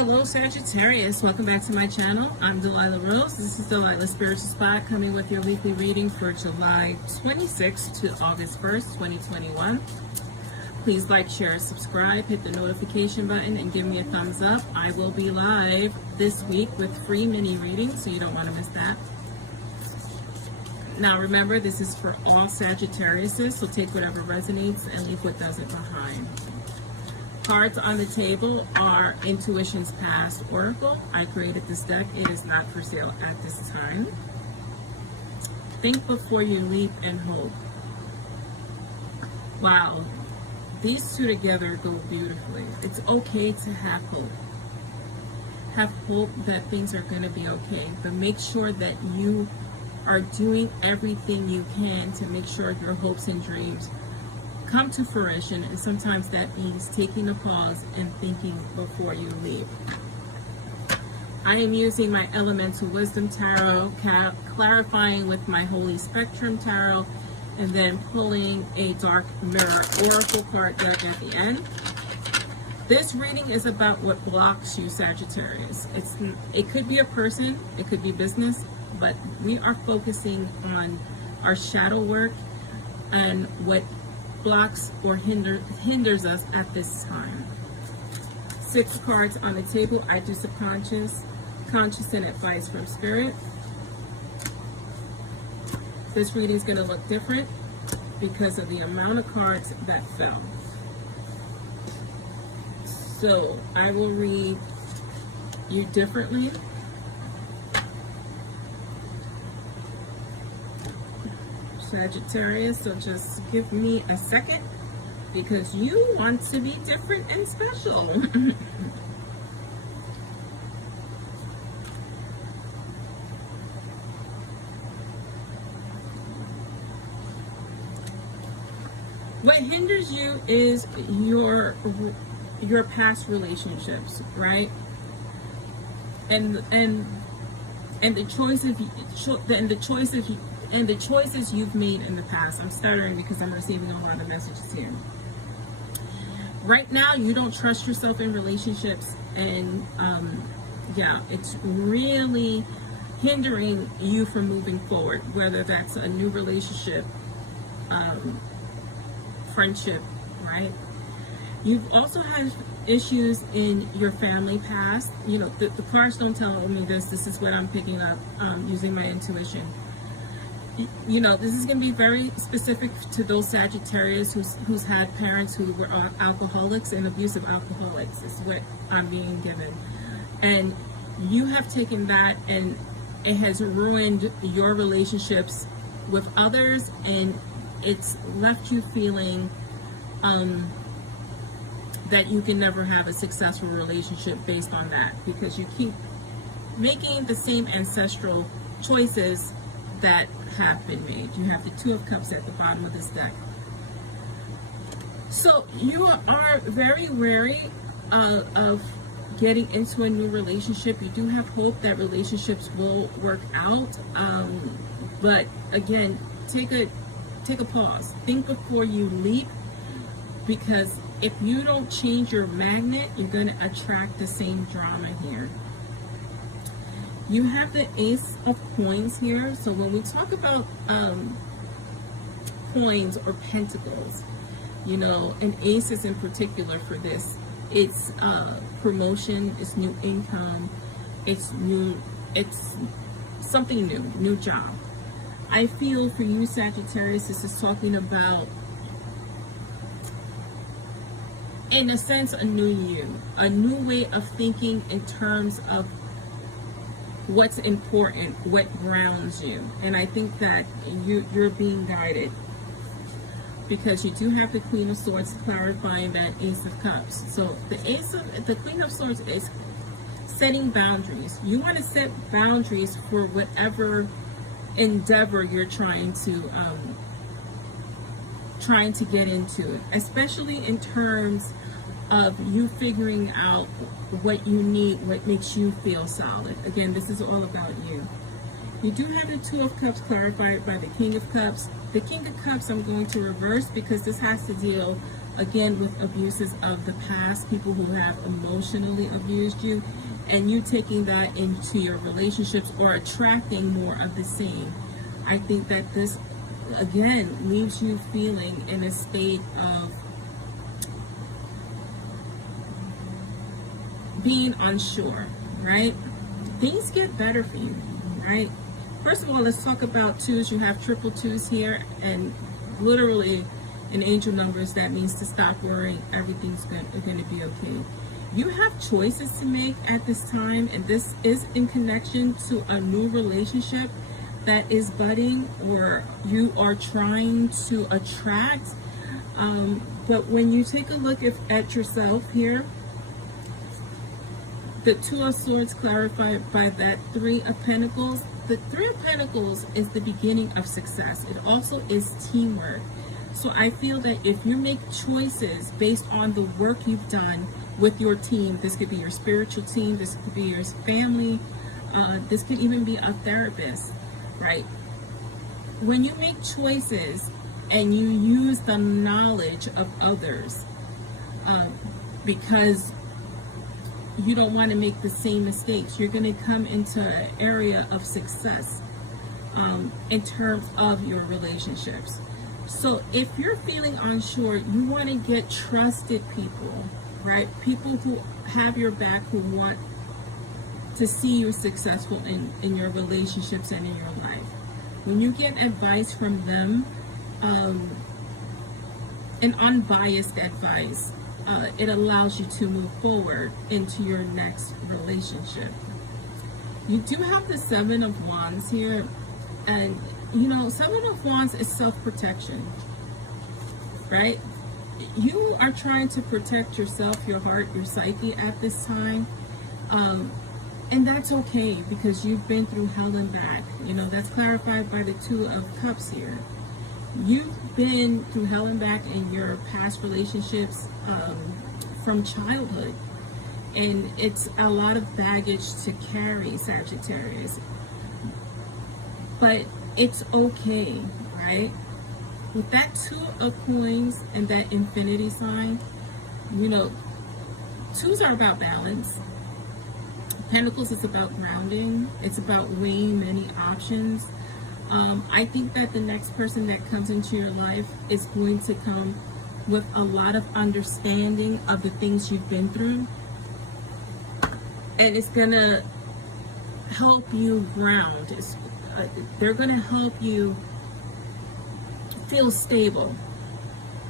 Hello Sagittarius, welcome back to my channel. I'm Delilah Rose. This is Delilah Spiritual Spot coming with your weekly reading for July 26th to August 1st, 2021. Please like, share, subscribe, hit the notification button, and give me a thumbs up. I will be live this week with free mini readings, so you don't want to miss that. Now remember, this is for all Sagittariuses, so take whatever resonates and leave what doesn't behind. Cards on the table are Intuition's Past Oracle. I created this deck. It is not for sale at this time. Think before you leap and hope. Wow. These two together go beautifully. It's okay to have hope. Have hope that things are going to be okay. But make sure that you are doing everything you can to make sure your hopes and dreams come to fruition, and sometimes that means taking a pause and thinking before you leave. I am using my Elemental Wisdom Tarot, clarifying with my Holy Spectrum Tarot, and then pulling a Dark Mirror Oracle card deck at the end. This reading is about what blocks you, Sagittarius. It could be a person, it could be business, but we are focusing on our shadow work and what blocks or hinders us at this time. 6 cards on the table. I do subconscious, conscious, and advice from spirit. This reading is going to look different because of the amount of cards that fell. So I will read you differently. Sagittarius, so just give me a second because you want to be different and special. What hinders you is your past relationships, right? And the choices you've made in the past. I'm stuttering because I'm receiving a lot of messages here. Right now, you don't trust yourself in relationships, and yeah, it's really hindering you from moving forward, whether that's a new relationship, friendship, right? You've also had issues in your family past. You know, the cards don't tell me this. This is what I'm picking up using my intuition. You know, this is going to be very specific to those Sagittarius who's had parents who were alcoholics and abusive alcoholics. This is what I'm being given. And you have taken that and it has ruined your relationships with others, and it's left you feeling that you can never have a successful relationship based on that, because you keep making the same ancestral choices that have been made. You have the Two of Cups at the bottom of this deck. So you are very wary of getting into a new relationship. You do have hope that relationships will work out, but again, take a pause. Think before you leap, because if you don't change your magnet, you're going to attract the same drama here. You have the Ace of Coins here. So when we talk about coins or pentacles, you know, and aces in particular for this, it's promotion, it's new income, it's something new job. I feel for you, Sagittarius, this is talking about, in a sense, a new you, a new way of thinking in terms of what's important, what grounds you. And I think that you're being guided, because you do have the Queen of Swords clarifying that Ace of Cups. So the Queen of Swords is setting boundaries. You want to set boundaries for whatever endeavor you're trying to get into, especially in terms of you figuring out what you need, what makes you feel solid. Again, this is all about you. You do have the Two of Cups clarified by the King of Cups. The King of Cups I'm going to reverse because this has to deal again, with abuses of the past, people who have emotionally abused you, and you taking that into your relationships or attracting more of the same. I think that this, again, leaves you feeling in a state of being unsure, right? Things get better for you, right? First of all, let's talk about twos. You have triple twos here, and literally in angel numbers, that means to stop worrying. Everything's going to be okay. You have choices to make at this time, and this is in connection to a new relationship that is budding, or you are trying to attract. But when you take a look at yourself here, the Two of Swords clarified by that Three of Pentacles. The Three of Pentacles is the beginning of success. It also is teamwork. So I feel that if you make choices based on the work you've done with your team, this could be your spiritual team, this could be your family, this could even be a therapist, right? When you make choices and you use the knowledge of others, because you don't want to make the same mistakes, you're going to come into an area of success in terms of your relationships. So if you're feeling unsure, you want to get trusted people, right? People who have your back, who want to see you successful in your relationships and in your life. When you get advice from them, an unbiased advice, it allows you to move forward into your next relationship. You do have the Seven of Wands here, and you know, Seven of Wands is self-protection, right? You are trying to protect yourself, your heart, your psyche at this time, and that's okay, because you've been through hell and back. You know, that's clarified by the Two of Cups here. You've been through hell and back in your past relationships from childhood, and it's a lot of baggage to carry, Sagittarius, but it's okay, right? With that Two of Coins and that infinity sign, you know, twos are about balance. Pentacles is about grounding. It's about weighing many options. I think that the next person that comes into your life is going to come with a lot of understanding of the things you've been through, and it's gonna help you ground. They're gonna help you feel stable,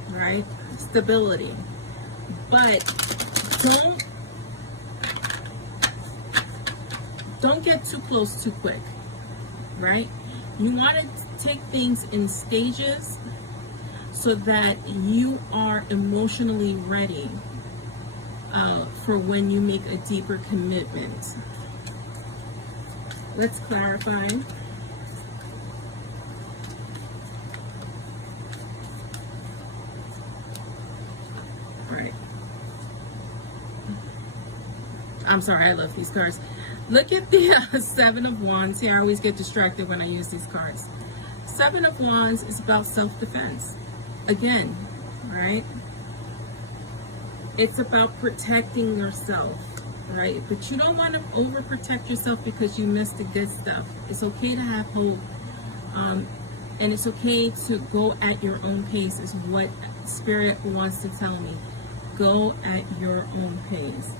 right? Stability. But don't get too close too quick, right? You want to take things in stages so that you are emotionally ready for when you make a deeper commitment. Let's clarify. All right. I'm sorry, I love these cards. Look at the Seven of Wands here. I always get distracted when I use these cards. Seven of Wands is about self-defense. Again, right? It's about protecting yourself, right? But you don't want to overprotect yourself because you missed the good stuff. It's okay to have hope. And it's okay to go at your own pace, is what Spirit wants to tell me. Go at your own pace.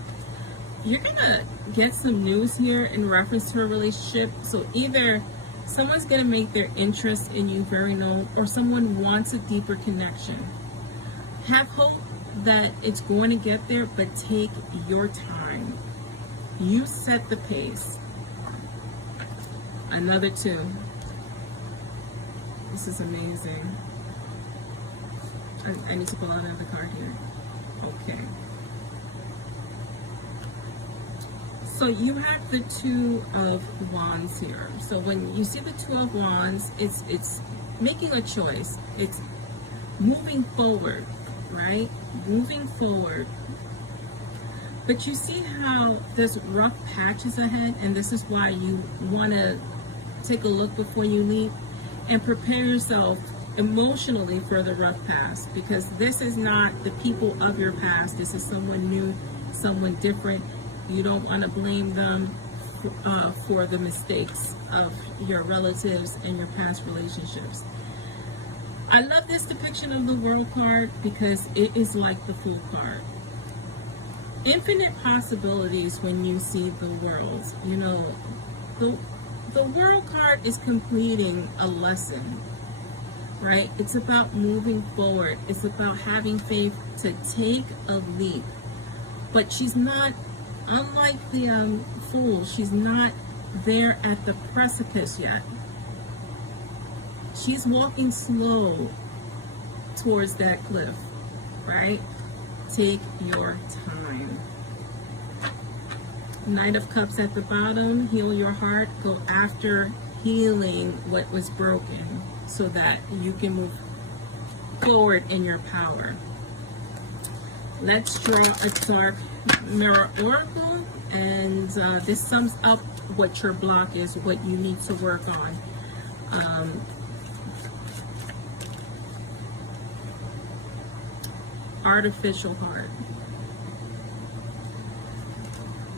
You're gonna get some news here in reference to a relationship. So either someone's gonna make their interest in you very known, or someone wants a deeper connection. Have hope that it's going to get there, but take your time. You set the pace. Another two. This is amazing. I need to pull out another card here. Okay. So you have the Two of Wands here. So when you see the Two of Wands, it's making a choice. It's moving forward, right? Moving forward. But you see how there's rough patches ahead, and this is why you want to take a look before you leave and prepare yourself emotionally for the rough past, because this is not the people of your past. This is someone new, someone different. You don't want to blame them for the mistakes of your relatives and your past relationships. I love this depiction of the World card because it is like the Fool card. Infinite possibilities when you see the World. You know, the World card is completing a lesson, right? It's about moving forward. It's about having faith to take a leap. But she's not, unlike the Fool, she's not there at the precipice yet. She's walking slow towards that cliff, right? Take your time. Knight of Cups at the bottom. Heal your heart. Go after healing what was broken so that you can move forward in your power. Let's draw a dark mirror oracle, and this sums up what your block is, what you need to work on. Artificial heart.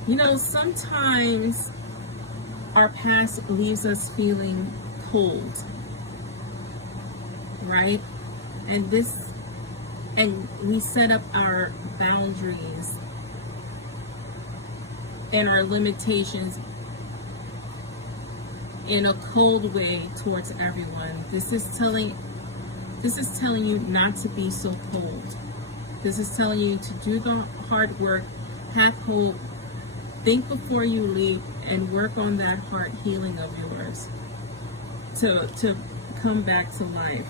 You know, sometimes our past leaves us feeling cold, right? And we set up our boundaries and our limitations in a cold way towards everyone. This is telling you not to be so cold. This is telling you to do the hard work, have hope, think before you leap, and work on that heart healing of yours to come back to life.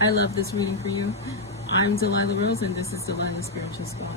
I love this reading for you. I'm Delilah Rose, and this is Delilah's Spiritual Spot.